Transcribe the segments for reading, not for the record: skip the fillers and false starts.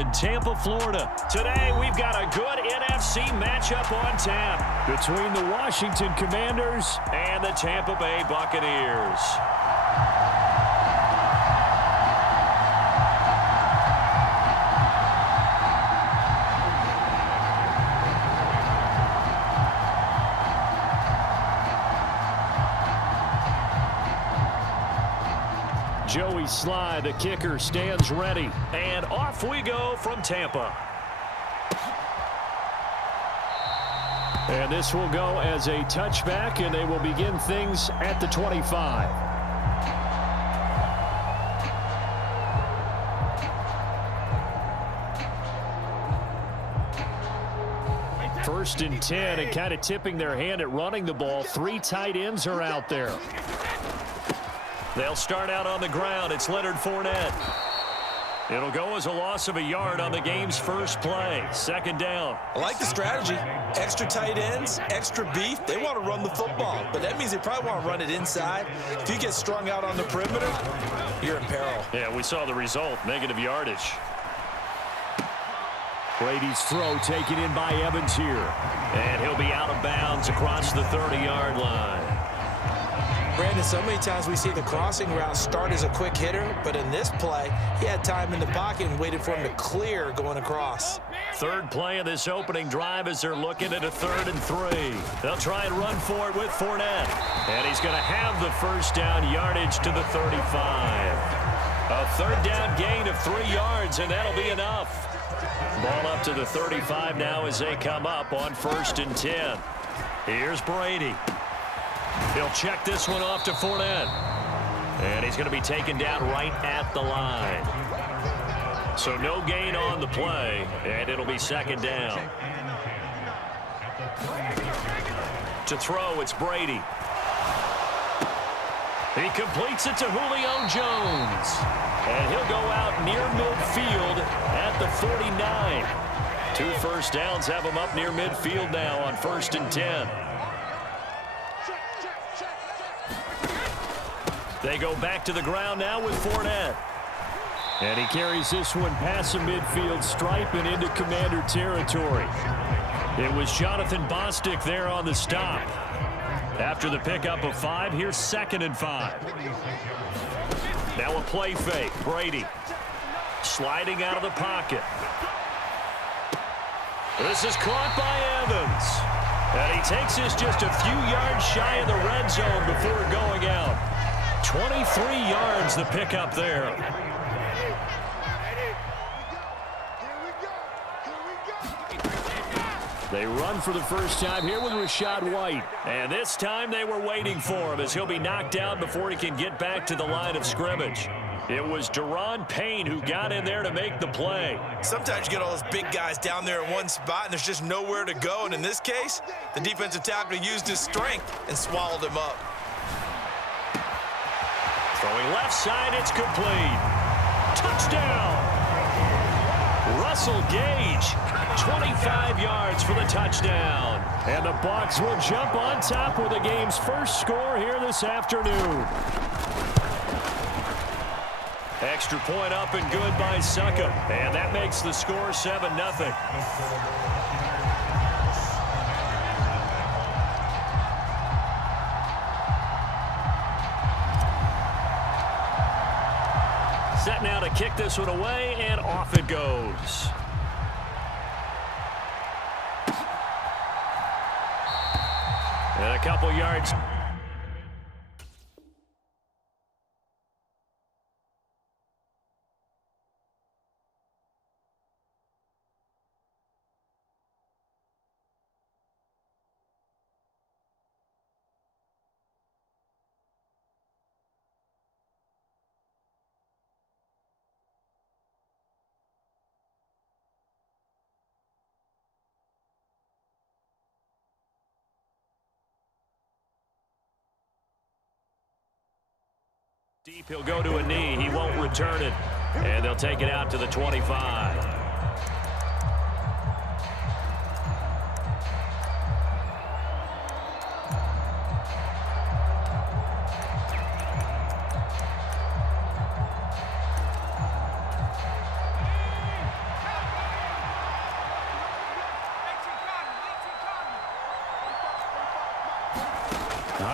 in Tampa, Florida. Today, we've got a good NFC matchup on tap between the Washington Commanders and the Tampa Bay Buccaneers. Joey Sly, the kicker, stands ready. And off we go from Tampa. And this will go as a touchback, and they will begin things at the 25. First and 10, and kind of tipping their hand at running the ball. 3 tight ends are out there. They'll start out on the ground. It's Leonard Fournette. It'll go as a loss of a yard on the game's first play. Second down. I like the strategy. Extra tight ends, extra beef. They want to run the football, but that means they probably want to run it inside. If you get strung out on the perimeter, you're in peril. Yeah, we saw the result. Negative yardage. Brady's throw taken in by Evans here. And he'll be out of bounds across the 30-yard line. Brandon, so many times we see the crossing route start as a quick hitter, but in this play, he had time in the pocket and waited for him to clear going across. Third play of this opening drive as they're looking at a 3rd and 3. They'll try and run for it with Fournette. And he's going to have the first down, yardage to the 35. A 3rd down gain of 3 yards, and that'll be enough. Ball up to the 35 now as they come up on 1st and 10. Here's Brady. He'll check this one off to Fournette. And he's going to be taken down right at the line. So no gain on the play, and it'll be 2nd down. To throw, it's Brady. He completes it to Julio Jones. And he'll go out near midfield at the 49. 2 first downs have him up near midfield now on 1st and 10. They go back to the ground now with Fournette. And he carries this one past the midfield stripe and into Commander territory. It was Jonathan Bostic there on the stop. After the pickup of 5, here's 2nd and 5. Now a play fake. Brady sliding out of the pocket. This is caught by Evans. And he takes this just a few yards shy of the red zone before going out. 23 yards the pickup there. They run for the first time here with Rachaad White. And this time they were waiting for him as he'll be knocked down before he can get back to the line of scrimmage. It was Daron Payne who got in there to make the play. Sometimes you get all those big guys down there in one spot and there's just nowhere to go. And in this case, the defensive tackle used his strength and swallowed him up. Throwing left side, it's complete. Touchdown! Russell Gage, 25 yards for the touchdown. And the Bucs will jump on top with the game's first score here this afternoon. Extra point up and good by Succop. And that makes the score 7-0. Set now to kick this one away, and off it goes. And a couple yards. Deep, he'll go to a knee. He won't return it. And they'll take it out to the 25.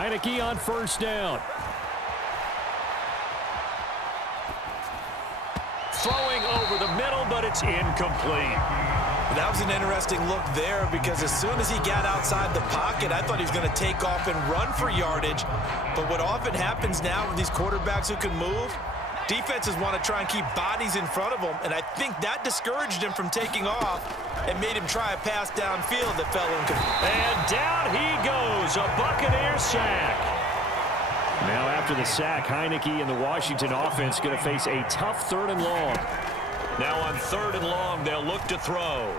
Heineke on first down. Throwing over the middle, but it's incomplete. That was an interesting look there because as soon as he got outside the pocket, I thought he was going to take off and run for yardage. But what often happens now with these quarterbacks who can move, defenses want to try and keep bodies in front of them, and I think that discouraged him from taking off and made him try a pass downfield that fell incomplete. And down he goes, a Buccaneer sack. Now after the sack, Heineke and the Washington offense going to face a tough 3rd and long. Now on 3rd and long, they'll look to throw.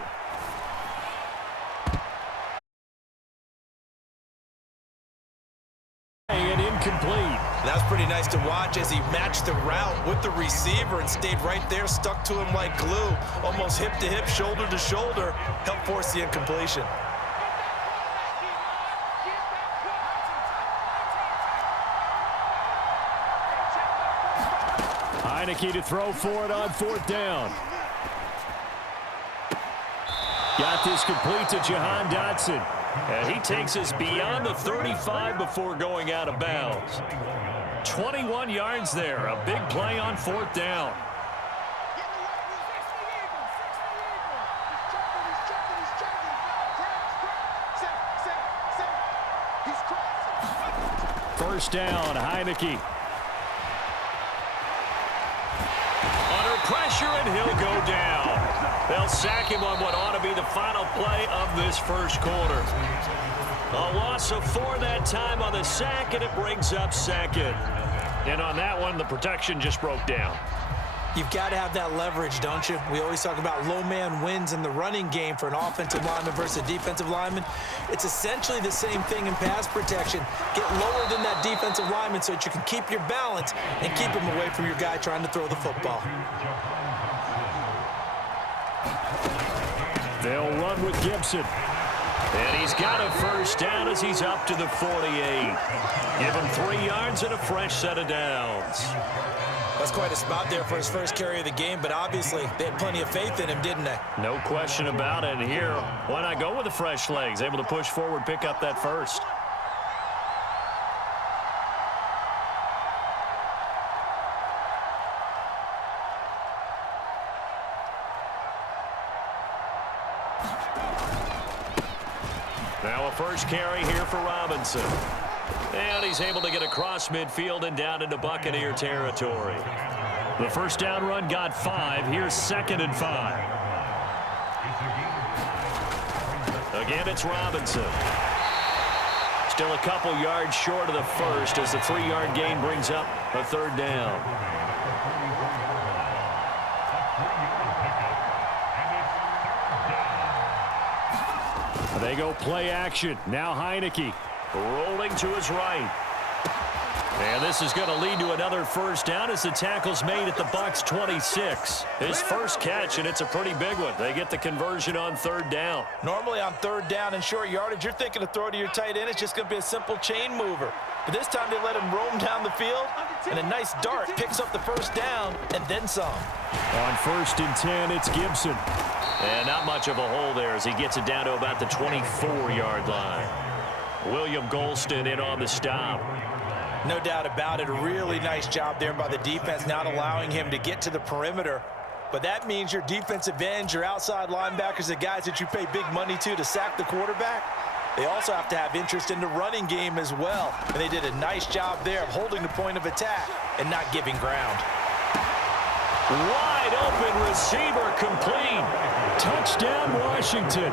And incomplete. That's pretty nice to watch as he matched the route with the receiver and stayed right there, stuck to him like glue, almost hip to hip, shoulder to shoulder, helped force the incompletion. Heineke to throw for it on 4th down. Got this complete to Jahan Dotson. And he takes us beyond the 35 before going out of bounds. 21 yards there. A big play on 4th down. First down, Heineke. Under pressure, and he'll go down. They'll sack him on what ought to be the final play of this first quarter. A loss of 4 that time on the sack, and it brings up 2nd. And on that one, the protection just broke down. You've got to have that leverage, don't you? We always talk about low man wins in the running game for an offensive lineman versus a defensive lineman. It's essentially the same thing in pass protection. Get lower than that defensive lineman so that you can keep your balance and keep him away from your guy trying to throw the football. They'll run with Gibson. And he's got a first down as he's up to the 48. Give him 3 yards and a fresh set of downs. That's quite a spot there for his first carry of the game, but obviously they had plenty of faith in him, didn't they? No question about it. And here, why not go with the fresh legs? Able to push forward, pick up that first. Now a first carry here for Robinson. And he's able to get across midfield and down into Buccaneer territory. The first down run got 5. Here's 2nd and 5. Again, it's Robinson. Still a couple yards short of the first as the 3-yard gain brings up a 3rd down. They go play action. Now Heineke rolling to his right. And this is going to lead to another first down as the tackle's made at the Bucs 26. His first catch, and it's a pretty big one. They get the conversion on 3rd down. Normally on 3rd down and short yardage, you're thinking to throw to your tight end. It's just going to be a simple chain mover. But this time they let him roam down the field, and a nice dart picks up the first down and then some. On 1st and 10, it's Gibson. And not much of a hole there as he gets it down to about the 24-yard line. William Golston in on the stop. No doubt about it. A really nice job there by the defense, not allowing him to get to the perimeter. But that means your defensive ends, your outside linebackers, the guys that you pay big money to sack the quarterback, they also have to have interest in the running game as well. And they did a nice job there of holding the point of attack and not giving ground. Wide open receiver complete. Touchdown, Washington.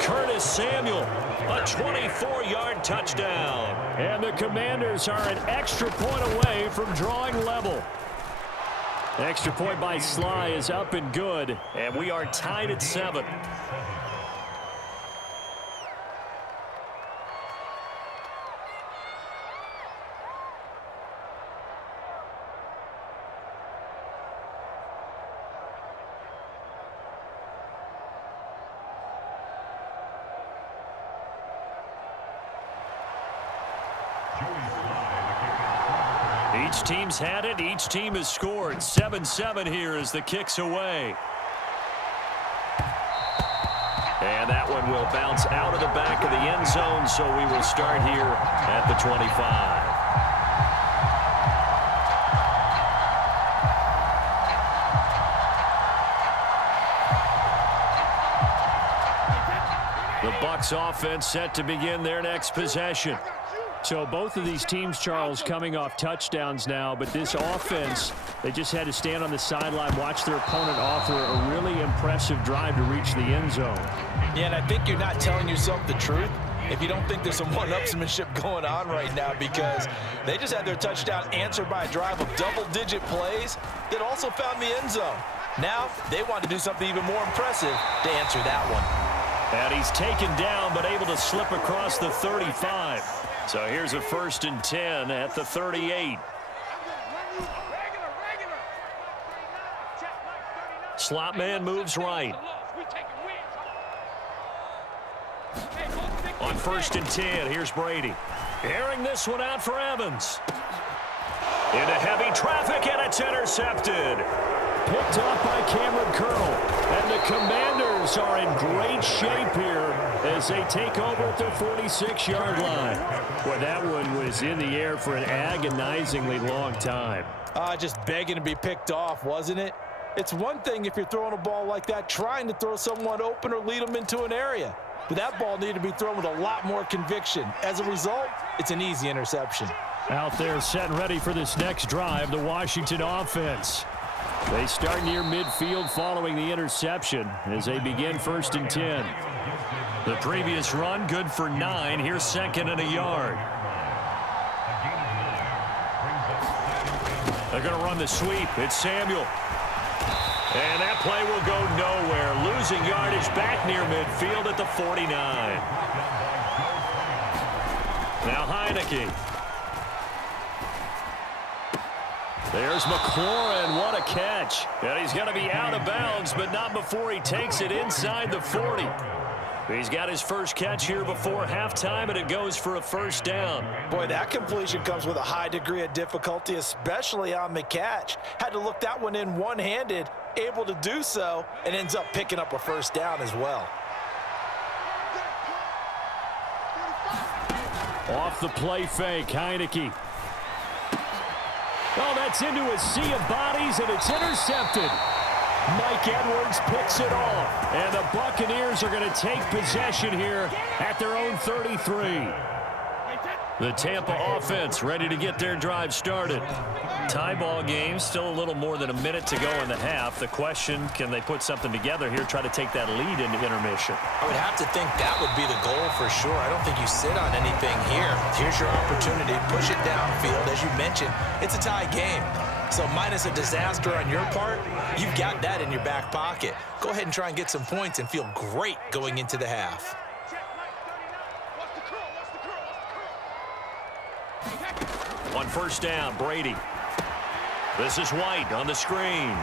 Curtis Samuel, a 24-yard touchdown. And the Commanders are an extra point away from drawing level. Extra point by Sly is up and good, and we are tied at 7. Each team's had it. Each team has scored. 7-7 here as the kick's away. And that one will bounce out of the back of the end zone, so we will start here at the 25. The Bucs offense set to begin their next possession. So both of these teams, Charles, coming off touchdowns now, but this offense, they just had to stand on the sideline, watch their opponent offer a really impressive drive to reach the end zone. Yeah, and I think you're not telling yourself the truth if you don't think there's some one-upsmanship going on right now, because they just had their touchdown answered by a drive of double-digit plays that also found the end zone. Now they want to do something even more impressive to answer that one. And he's taken down but able to slip across the 35. So here's a 1st and 10 at the 38. Slot man moves right. On 1st and 10, here's Brady. Airing this one out for Evans. Into heavy traffic, and it's intercepted. Picked off by Cameron Curl. And the Commanders are in great shape here as they take over at their 46-yard line. Well, that one was in the air for an agonizingly long time. Just begging to be picked off, wasn't it? It's one thing if you're throwing a ball like that, trying to throw someone open or lead them into an area. But that ball needed to be thrown with a lot more conviction. As a result, it's an easy interception. Out there set and ready for this next drive, the Washington offense. They start near midfield following the interception as they begin 1st and 10. The previous run good for 9. Here's 2nd and a yard. They're going to run the sweep. It's Samuel. And that play will go nowhere. Losing yardage back near midfield at the 49. Now Heineke. There's McLaurin. What a catch. And he's going to be out of bounds, but not before he takes it inside the 40. He's got his first catch here before halftime, and it goes for a 1st down. Boy, that completion comes with a high degree of difficulty, especially on the catch. Had to look that one in one-handed, able to do so, and ends up picking up a 1st down as well. Off the play fake, Heineke. Oh, that's into a sea of bodies, and it's intercepted. Mike Edwards picks it off, and the Buccaneers are going to take possession here at their own 33. The Tampa offense ready to get their drive started. Tie ball game, still a little more than a minute to go in the half. The question, can they put something together here, try to take that lead into intermission? I would have to think that would be the goal for sure. I don't think you sit on anything here. Here's your opportunity. Push it downfield. As you mentioned, it's a tie game. So minus a disaster on your part, you've got that in your back pocket. Go ahead and try and get some points and feel great going into the half. On 1st down, Brady. This is White on the screen.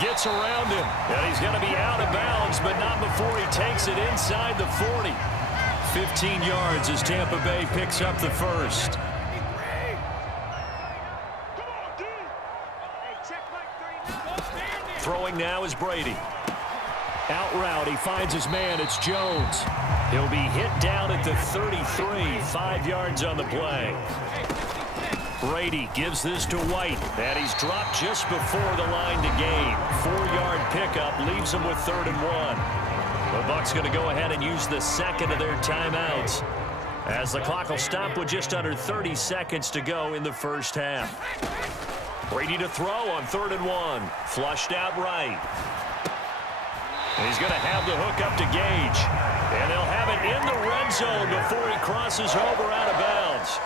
Gets around him, and he's going to be out of bounds, but not before he takes it inside the 40. 15 yards as Tampa Bay picks up the 1st. Throwing now is Brady. Out route, he finds his man. It's Jones. He'll be hit down at the 33, 5 yards on the play. Brady gives this to White, and he's dropped just before the line to gain. 4-yard pickup leaves him with 3rd and 1. The Bucs going to go ahead and use the 2nd of their timeouts, as the clock will stop with just under 30 seconds to go in the 1st half. Brady to throw on 3rd and 1. Flushed out right. And he's going to have the hook up to Gage. And they'll have it in the red zone before he crosses over out of bounds.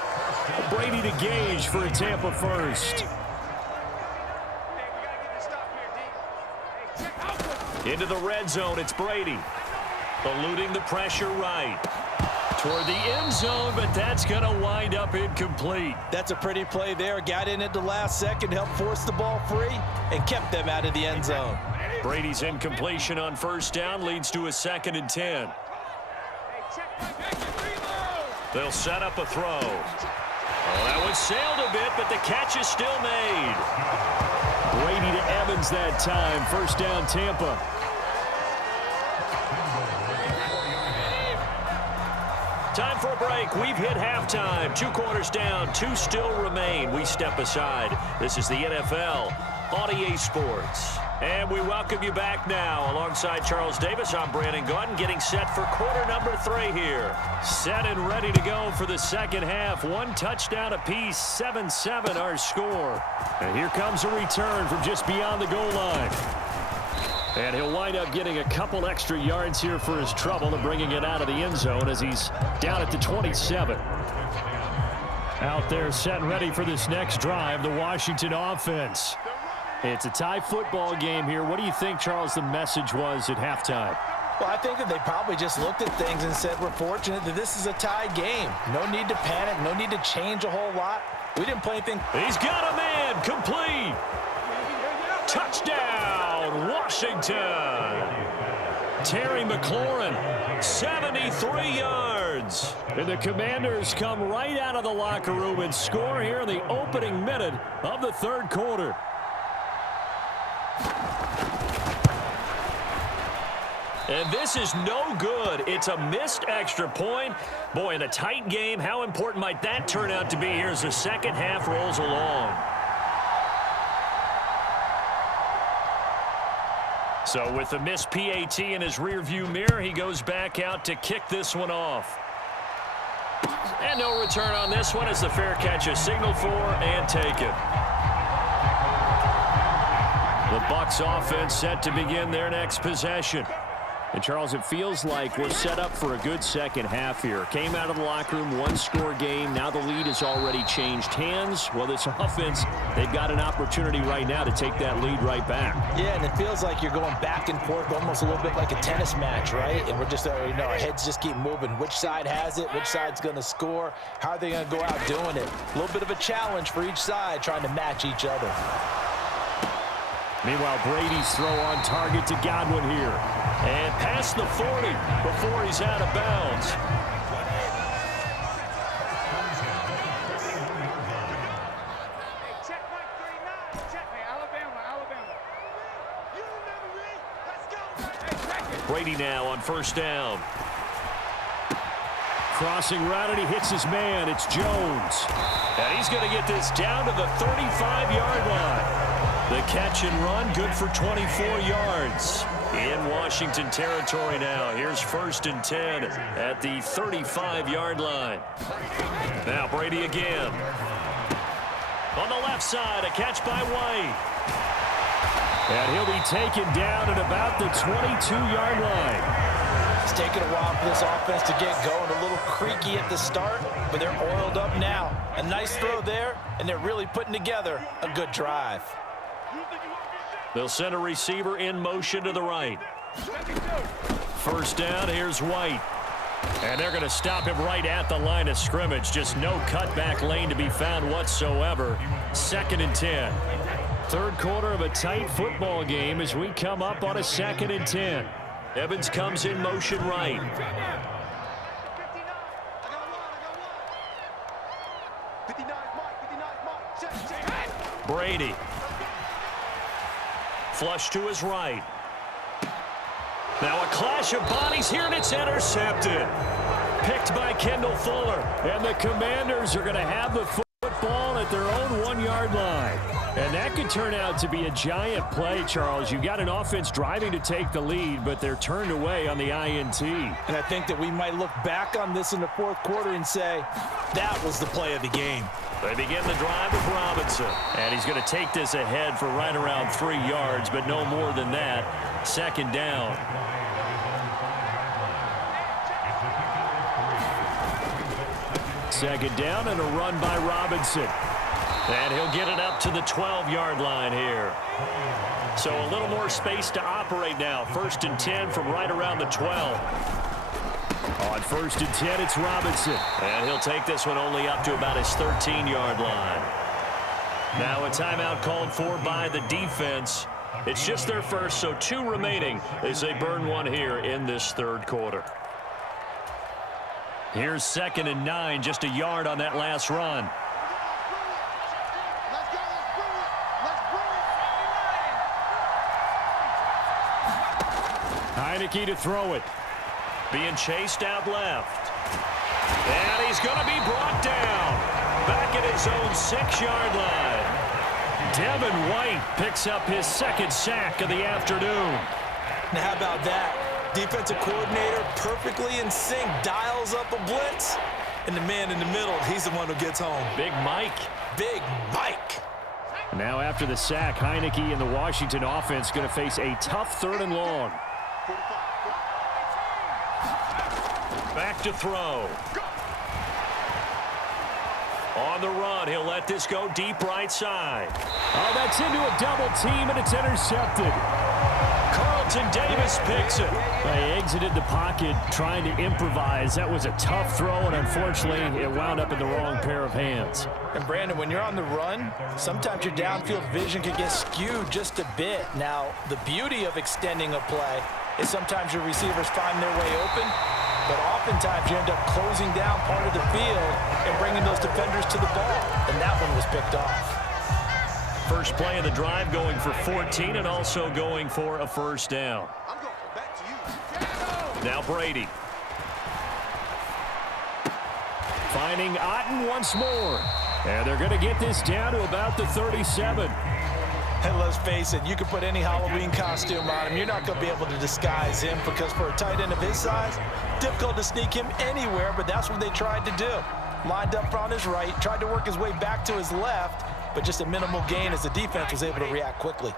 Brady to Gage for a Tampa 1st. Into the red zone, it's Brady. Eluding the pressure right. Toward the end zone, but that's going to wind up incomplete. That's a pretty play there. Got in at the last second, helped force the ball free, and kept them out of the end zone. Brady's incompletion on 1st down leads to a 2nd and 10. They'll set up a throw. Oh, that one sailed a bit, but the catch is still made. Brady to Evans that time. 1st down, Tampa. Time for a break. We've hit halftime. 2 quarters down. 2 still remain. We step aside. This is the NFL on EA Sports. And we welcome you back now. Alongside Charles Davis, I'm Brandon Gunn, getting set for quarter number 3 here. Set and ready to go for the second half. 1 touchdown apiece, 7-7 our score. And here comes a return from just beyond the goal line. And he'll wind up getting a couple extra yards here for his trouble and bringing it out of the end zone as he's down at the 27. Out there set and ready for this next drive, the Washington offense. It's a tie football game here. What do you think, Charles, the message was at halftime? Well, I think that they probably just looked at things and said, we're fortunate that this is a tie game. No need to panic. No need to change a whole lot. We didn't play anything. He's got a man. Complete. Touchdown, Washington. Terry McLaurin, 73 yards. And the Commanders come right out of the locker room and score here in the opening minute of the third quarter. And this is no good. It's a missed extra point. Boy, in a tight game, how important might that turn out to be here as the second half rolls along? So with the missed PAT in his rearview mirror, he goes back out to kick this one off. And no return on this one as the fair catch is signaled for and taken. The Bucs offense set to begin their next possession. And, Charles, it feels like we're set up for a good second half here. Came out of the locker room, 1-score game. Now the lead has already changed hands. Well, this offense, they've got an opportunity right now to take that lead right back. Yeah, and it feels like you're going back and forth almost a little bit like a tennis match, right? And we're just, our heads just keep moving. Which side has it? Which side's going to score? How are they going to go out doing it? A little bit of a challenge for each side trying to match each other. Meanwhile, Brady's throw on target to Godwin here. And past the 40 before he's out of bounds. Brady now on first down. Crossing route, and he hits his man. It's Jones. And he's going to get this down to the 35-yard line. The catch and run, good for 24 yards. In Washington territory now. Here's 1st and 10 at the 35-yard line. Now Brady again. On the left side, a catch by White. And he'll be taken down at about the 22-yard line. It's taken a while for this offense to get going. A little creaky at the start, but they're oiled up now. A nice throw there, and they're really putting together a good drive. They'll send a receiver in motion to the right. First down, here's White. And they're going to stop him right at the line of scrimmage. Just no cutback lane to be found whatsoever. 2nd and 10. Third quarter of a tight football game as we come up on a 2nd and 10. Evans comes in motion right. Brady. Flush to his right. Now a clash of bodies here, and it's intercepted. Picked by Kendall Fuller. And the Commanders are going to have the football at their own 1-yard line. And that could turn out to be a giant play, Charles. You've got an offense driving to take the lead, but they're turned away on the INT. And I think that we might look back on this in the fourth quarter and say, that was the play of the game. They begin the drive with Robinson. And he's going to take this ahead for right around 3 yards, but no more than that. 2nd down. Second down and a run by Robinson. And he'll get it up to the 12-yard line here. So a little more space to operate now. 1st and 10 from right around the 12. On 1st and 10, it's Robinson. And he'll take this one only up to about his 13-yard line. Now a timeout called for by the defense. It's just their first, so 2 remaining as they burn one here in this third quarter. Here's 2nd and 9, just a yard on that last run. Heineke to throw it. Being chased out left. And he's going to be brought down. Back at his own 6-yard line. Devin White picks up his second sack of the afternoon. Now, how about that? Defensive coordinator perfectly in sync, dials up a blitz, and the man in the middle, he's the one who gets home. Big Mike. Big Mike. Now after the sack, Heineke and the Washington offense going to face a tough 3rd and long. Back to throw. On the run, he'll let this go deep right side. Oh, that's into a double team, and it's intercepted. Carlton Davis picks it. They exited the pocket trying to improvise. That was a tough throw, and unfortunately, it wound up in the wrong pair of hands. And, Brandon, when you're on the run, sometimes your downfield vision can get skewed just a bit. Now, the beauty of extending a play is sometimes your receivers find their way open, but oftentimes you end up closing down part of the field and bringing those defenders to the ball, and that one was picked off. First play of the drive going for 14 and also going for a first down. Now Brady. Finding Otten once more. And they're going to get this down to about the 37. And let's face it, you can put any Halloween costume on him. You're not going to be able to disguise him because for a tight end of his size, difficult to sneak him anywhere, but that's what they tried to do. Lined up on his right, tried to work his way back to his left, but just a minimal gain as the defense was able to react quickly.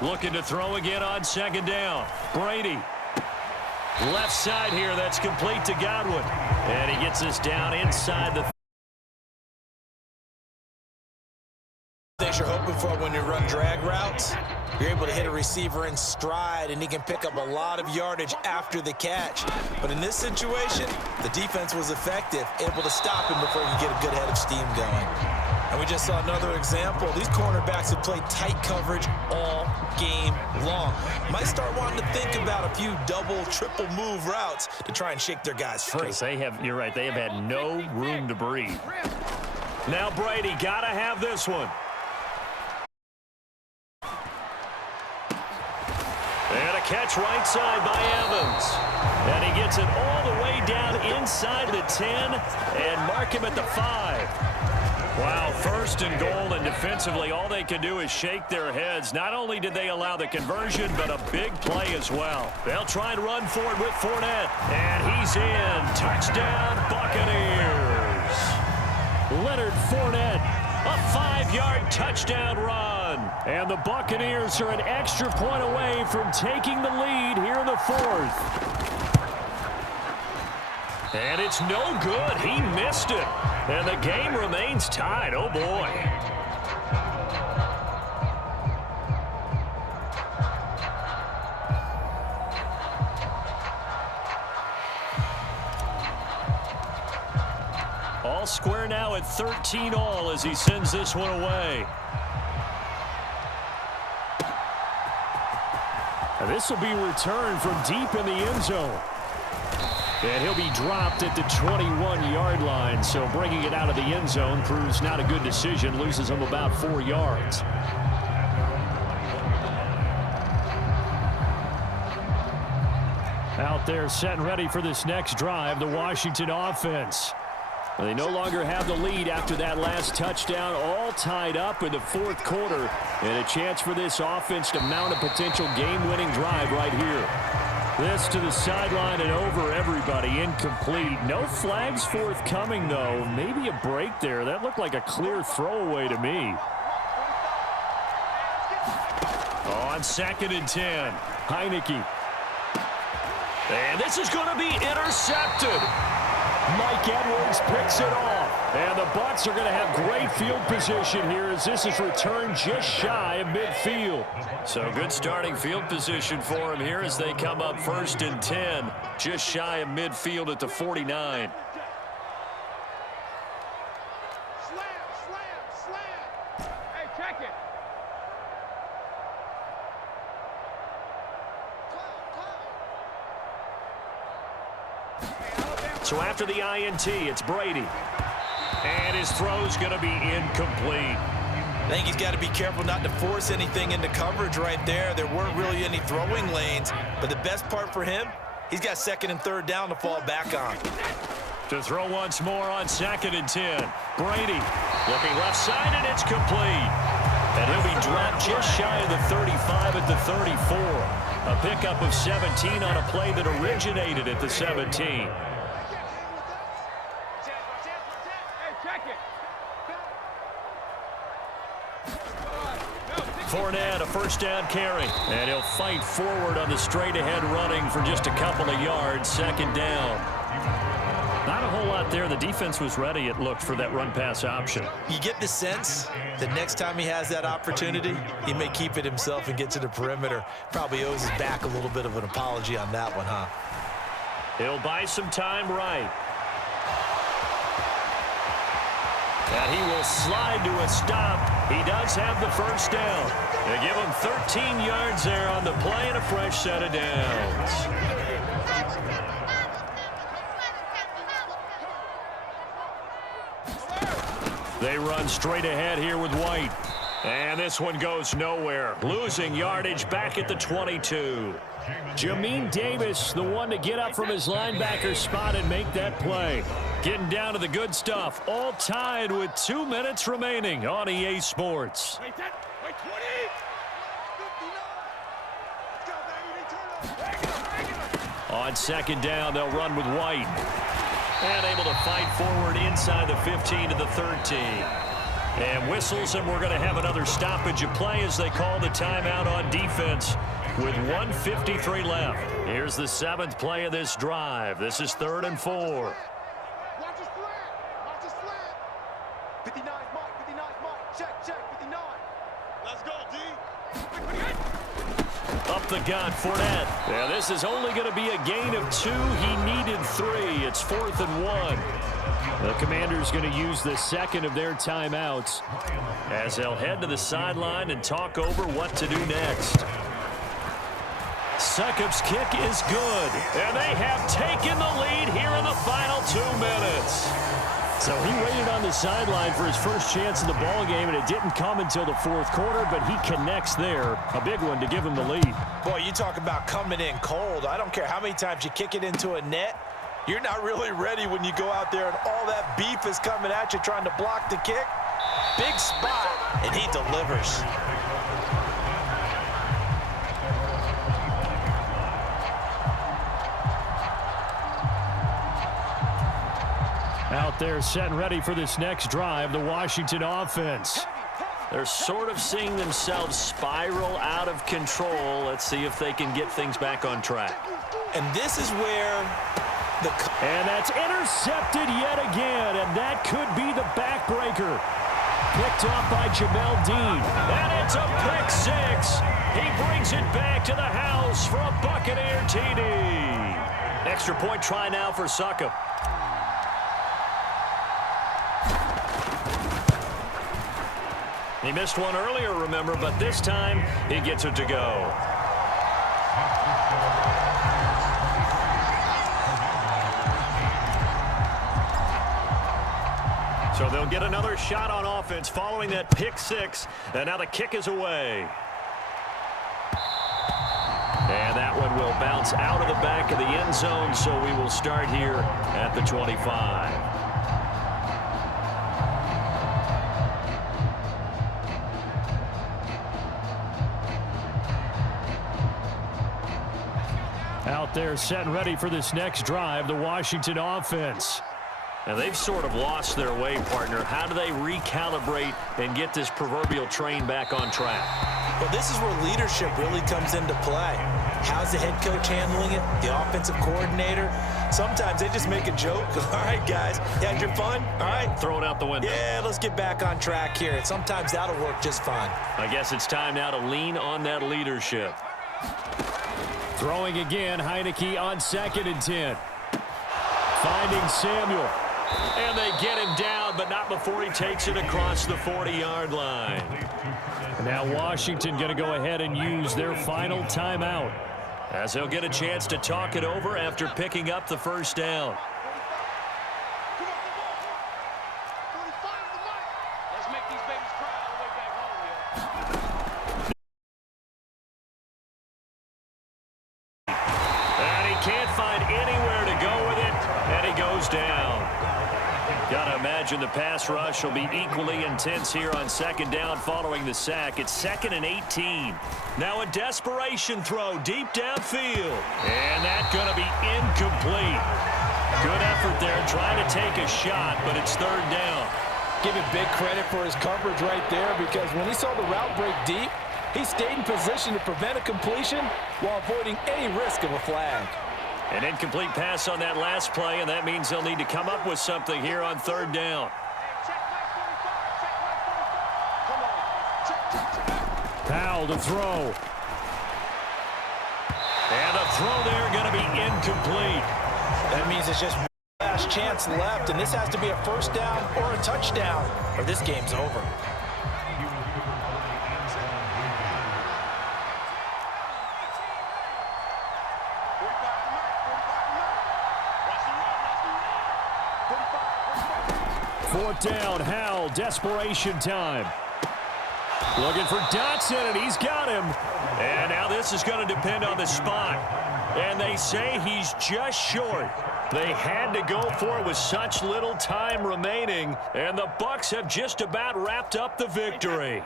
Looking to throw again on 2nd down. Brady. Left side here, that's complete to Godwin. And he gets us down inside the... Things you're hoping for when you run drag routes, you're able to hit a receiver in stride, and he can pick up a lot of yardage after the catch. But in this situation, the defense was effective, able to stop him before you get a good head of steam going. And we just saw another example. These cornerbacks have played tight coverage all game long. Might start wanting to think about a few double, triple move routes to try and shake their guys free. You're right, they have had no room to breathe. Now Brady, gotta have this one. And a catch right side by Evans. And he gets it all the way down inside the 10 and mark him at the 5. Wow, 1st and goal, and defensively all they can do is shake their heads. Not only did they allow the conversion, but a big play as well. They'll try and run for it with Fournette. And he's in. Touchdown, Buccaneers. Leonard Fournette. A 5-yard touchdown run. And the Buccaneers are an extra point away from taking the lead here in the 4th. And it's no good. He missed it. And the game remains tied. Oh, boy. All square now at 13-all as he sends this one away. And this will be returned from deep in the end zone. And he'll be dropped at the 21-yard line, so bringing it out of the end zone proves not a good decision, loses him about 4 yards. Out there set and ready for this next drive, the Washington offense. They no longer have the lead after that last touchdown, all tied up in the 4th quarter, and a chance for this offense to mount a potential game-winning drive right here. This to the sideline and over everybody. Incomplete. No flags forthcoming, though. Maybe a break there. That looked like a clear throwaway to me. On 2nd and 10. Heineke. And this is going to be intercepted. Mike Edwards picks it off. And the Bucs are going to have great field position here as this is returned just shy of midfield. So good starting field position for him here as they come up 1st and 10, just shy of midfield at the 49. Hey, check it. So after the INT, it's Brady. And his throw's going to be incomplete. I think he's got to be careful not to force anything into coverage right there. There weren't really any throwing lanes, but the best part for him, he's got 2nd and 3rd down to fall back on. To throw once more on 2nd and 10. Brady looking left side, and it's complete. And he'll be dropped just shy of the 35 at the 34. A pickup of 17 on a play that originated at the 17. Fournette, a 1st down carry. And he'll fight forward on the straight-ahead running for just a couple of yards. 2nd down. Not a whole lot there. The defense was ready, it looked, for that run-pass option. You get the sense that next time he has that opportunity, he may keep it himself and get to the perimeter. Probably owes his back a little bit of an apology on that one, huh? He'll buy some time right. And he will slide to a stop. He does have the 1st down. They give him 13 yards there on the play and a fresh set of downs. They run straight ahead here with White. And this one goes nowhere. Losing yardage back at the 22. Jamin Davis, the one to get up from his linebacker spot and make that play. Getting down to the good stuff. All tied with 2 minutes remaining on EA Sports. Wait, 20. On 2nd down, they'll run with White. And able to fight forward inside the 15 to the 13. And whistles, and we're going to have another stoppage of play as they call the timeout on defense with 1:53 left. Here's the 7th play of this drive. This is 3rd and 4. Watch his flat. Watch his flat. 59, Mike. Check. 59. Let's go, D. Up the gut, Fournette. Yeah, this is only going to be a gain of 2. He needed 3. It's 4th and 1. The Commanders going to use the 2nd of their timeouts as they'll head to the sideline and talk over what to do next. Succop's kick is good, and they have taken the lead here in the final 2 minutes. So he waited on the sideline for his first chance in the ball game, and it didn't come until the 4th quarter, but he connects there. A big one to give him the lead. Boy, you talk about coming in cold. I don't care how many times you kick it into a net. You're not really ready when you go out there and all that beef is coming at you trying to block the kick. Big spot, and he delivers. Out there set and ready for this next drive, the Washington offense. They're sort of seeing themselves spiral out of control. Let's see if they can get things back on track. And this is where and that's intercepted yet again, and that could be the backbreaker. Picked off by Jamel Dean. And it's a pick 6. He brings it back to the house for a Buccaneer TD. Extra point try now for Succop. He missed one earlier, remember, but this time he gets it to go. So they'll get another shot on offense following that pick 6, and now the kick is away. And that one will bounce out of the back of the end zone, so we will start here at the 25. Out there set and ready for this next drive, the Washington offense. Now they've sort of lost their way, partner. How do they recalibrate and get this proverbial train back on track? Well, this is where leadership really comes into play. How's the head coach handling it? The offensive coordinator? Sometimes they just make a joke. All right, guys, you had your fun? All right. Throw it out the window. Yeah, let's get back on track here. And sometimes that'll work just fine. I guess it's time now to lean on that leadership. Throwing again, Heineke on 2nd and 10. Finding Samuel. And they get him down, but not before he takes it across the 40-yard line. Now Washington going to go ahead and use their final timeout, as they'll get a chance to talk it over after picking up the 1st down. Let's make these babies cry all the way back home. imagine the pass rush will be equally intense here on second down following the sack. It's 2nd and 18. Now a desperation throw deep downfield. And that's going to be incomplete. Good effort there trying to take a shot, but it's 3rd down. Give him big credit for his coverage right there, because when he saw the route break deep, he stayed in position to prevent a completion while avoiding any risk of a flag. An incomplete pass on that last play, and that means they'll need to come up with something here on 3rd down. Powell to throw. And a throw there going to be incomplete. That means it's just one last chance left, and this has to be a 1st down or a touchdown, or this game's over. Fourth down, Howell, desperation time. Looking for Dotson, and he's got him. And now this is going to depend on the spot. And they say he's just short. They had to go for it with such little time remaining, and the Bucs have just about wrapped up the victory.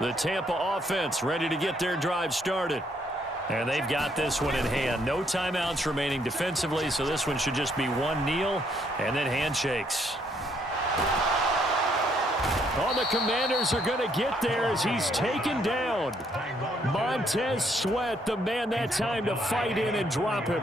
The Tampa offense ready to get their drive started. And they've got this one in hand. No timeouts remaining defensively, so this one should just be one kneel and then handshakes. Oh, the Commanders are going to get there as he's taken down. Montez Sweat, the man that time to fight in and drop him.